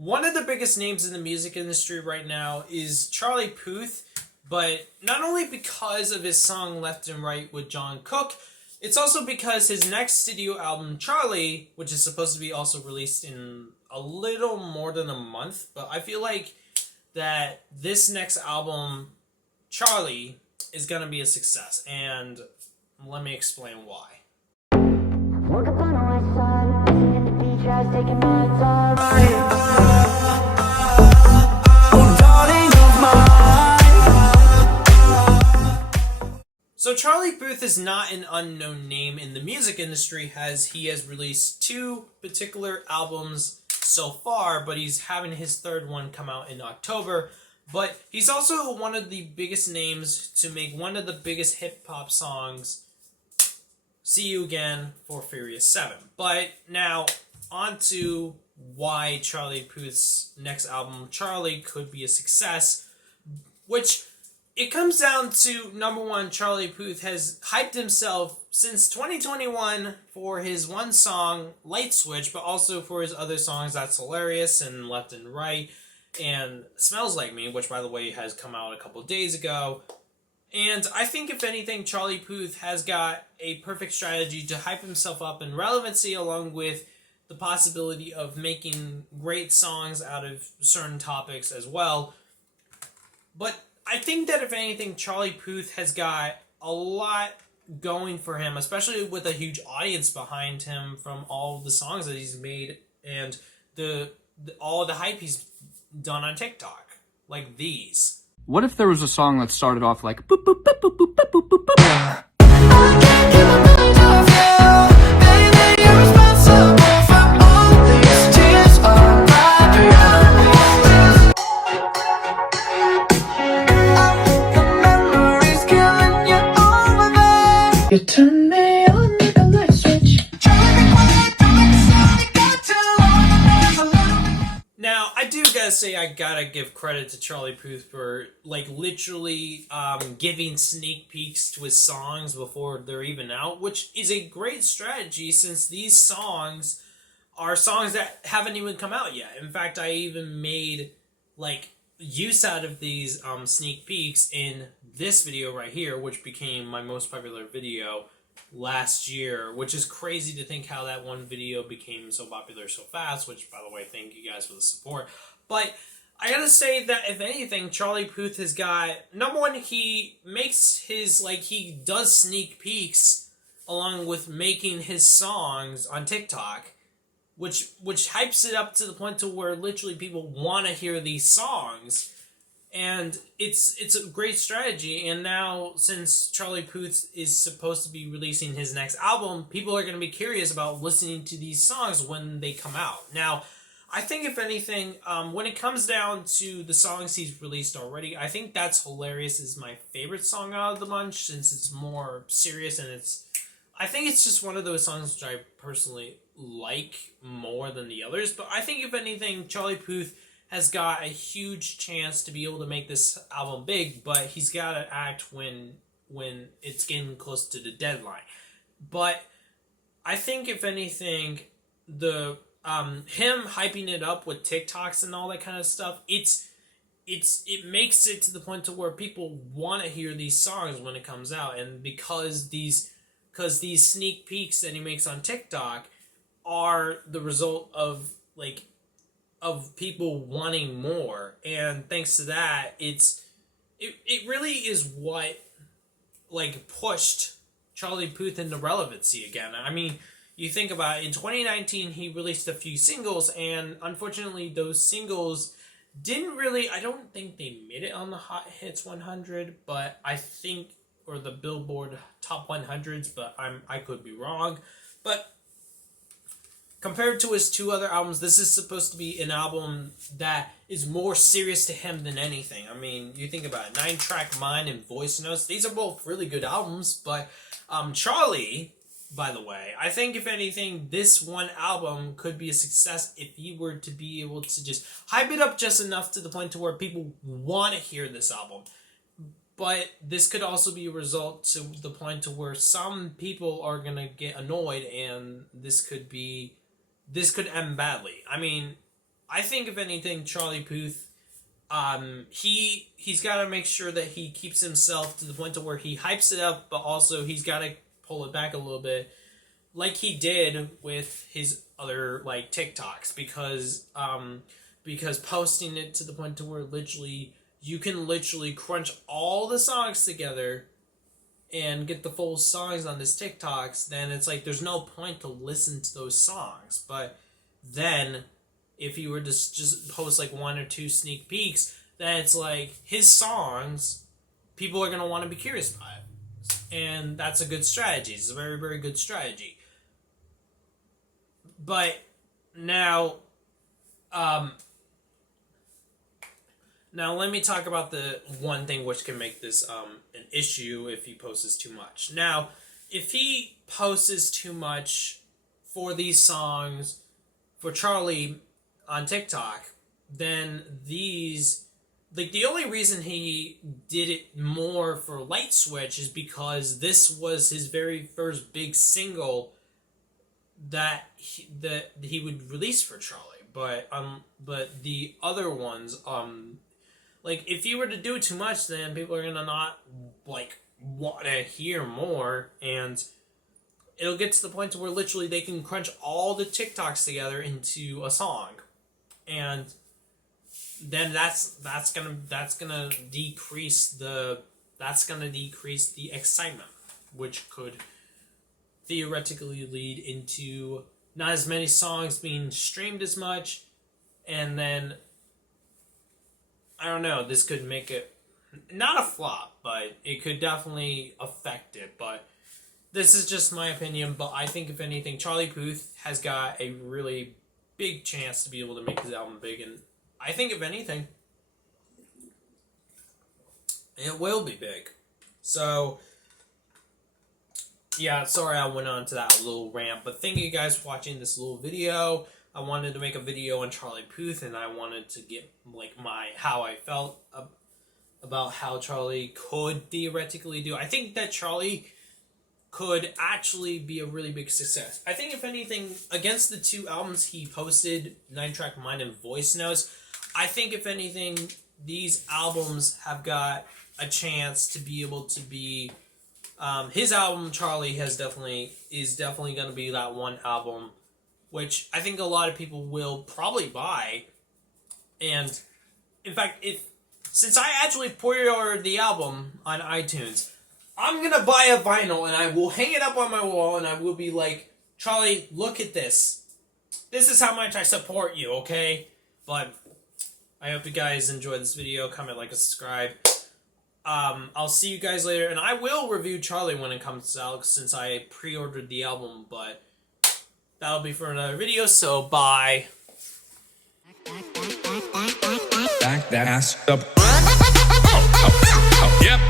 One of the biggest names in the music industry right now is Charlie Puth, but not only because of his song Left and Right with John Cook, it's also because his next studio album, Charlie, which is supposed to be also released in a little more than a month, but I feel like that this next album, Charlie, is going to be a success, and let me explain why. Woke up on the west side, listening to beach, I was taking my time. So Charlie Puth is not an unknown name in the music industry, as he has released 2 particular albums so far, but he's having his third one come out in October. But he's also one of the biggest names to make one of the biggest hip-hop songs, See You Again for Furious 7. But now, on to why Charlie Puth's next album, Charlie, could be a success, which it comes down to, number one, Charlie Puth has hyped himself since 2021 for his one song, Light Switch, but also for his other songs, That's Hilarious and Left and Right, and Smells Like Me, which, by the way, has come out a couple days ago. And I think, if anything, Charlie Puth has got a perfect strategy to hype himself up in relevancy, along with the possibility of making great songs out of certain topics as well. But I think that, if anything, Charlie Puth has got a lot going for him, especially with a huge audience behind him from all the songs that he's made and all the hype he's done on TikTok, like these. What if there was a song that started off like boop boop boop boop boop boop boop boop boop? You turn me on like a light switch. Now, I do gotta say, I gotta give credit to Charlie Puth for, literally giving sneak peeks to his songs before they're even out, which is a great strategy since these songs are songs that haven't even come out yet. In fact, I even made, use out of these sneak peeks in this video right here, which became my most popular video last year, which is crazy to think how that one video became so popular so fast, which, by the way, thank you guys for the support. But I gotta say that, if anything, Charlie Puth has got, number one, he makes his, he does sneak peeks along with making his songs on TikTok, which hypes it up to the point to where literally people want to hear these songs. And it's a great strategy. And now, since Charlie Puth is supposed to be releasing his next album, people are going to be curious about listening to these songs when they come out. Now, I think, if anything, when it comes down to the songs he's released already, I think That's Hilarious is my favorite song out of the bunch, since it's more serious, and I think it's just one of those songs which I personally like more than the others. But I think, if anything, Charlie Puth has got a huge chance to be able to make this album big, but he's got to act when it's getting close to the deadline. But I think, if anything, the him hyping it up with TikToks and all that kind of stuff, it makes it to the point to where people want to hear these songs when it comes out. And because these sneak peeks that he makes on TikTok are the result of people wanting more, and thanks to that, it really is what pushed Charlie Puth into relevancy again. I mean, you think about it, in 2019 he released a few singles, and unfortunately those singles didn't really, I don't think they made it on the Hot Hits 100, but I think, or the Billboard Top 100s, but I could be wrong. But compared to his 2 other albums, this is supposed to be an album that is more serious to him than anything. I mean, you think about it, 9-Track Mind and Voice Notes, these are both really good albums, but Charlie, by the way, I think, if anything, this one album could be a success if he were to be able to just hype it up just enough to the point to where people want to hear this album. But this could also be a result to the point to where some people are going to get annoyed, and this could end badly. I mean, I think if anything, Charlie Puth, he's got to make sure that he keeps himself to the point to where he hypes it up, but also he's got to pull it back a little bit, like he did with his other like TikToks, because posting it to the point to where literally you can literally crunch all the songs together and get the full songs on this TikToks, then it's like there's no point to listen to those songs. But then if you were to just post like 1 or 2 sneak peeks, then it's like his songs, people are going to want to be curious about it. And that's a good strategy. It's a very, very good strategy. But now, now let me talk about the one thing which can make this an issue if he posts too much. Now, if he posts too much for these songs, for Charlie on TikTok, then these, like, the only reason he did it more for Light Switch is because this was his very first big single that he would release for Charlie. But the other ones, like, if you were to do it too much, then people are gonna not like want to hear more, and it'll get to the point to where literally they can crunch all the TikToks together into a song, and then that's gonna decrease the excitement, which could theoretically lead into not as many songs being streamed as much, and then I don't know, this could make it not a flop, but it could definitely affect it. But this is just my opinion. But I think if anything, Charlie Puth has got a really big chance to be able to make his album big, and I think if anything, it will be big. So yeah, sorry I went on to that little rant, but thank you guys for watching this little video. I wanted to make a video on Charlie Puth, and I wanted to get like how I felt about how Charlie could theoretically do. I think that Charlie could actually be a really big success. I think if anything, against the 2 albums he posted, 9-Track Mind and Voice Notes, I think if anything, these albums have got a chance to be able to be his album, Charlie, is definitely going to be that one album which I think a lot of people will probably buy. And in fact, since I actually pre-ordered the album on iTunes, I'm gonna buy a vinyl and I will hang it up on my wall and I will be like, Charlie, look at this. This is how much I support you, okay? But I hope you guys enjoyed this video. Comment, like, and subscribe. I'll see you guys later, and I will review Charlie when it comes out since I pre-ordered the album, but that'll be for another video, so bye. Back that ass up. Yep.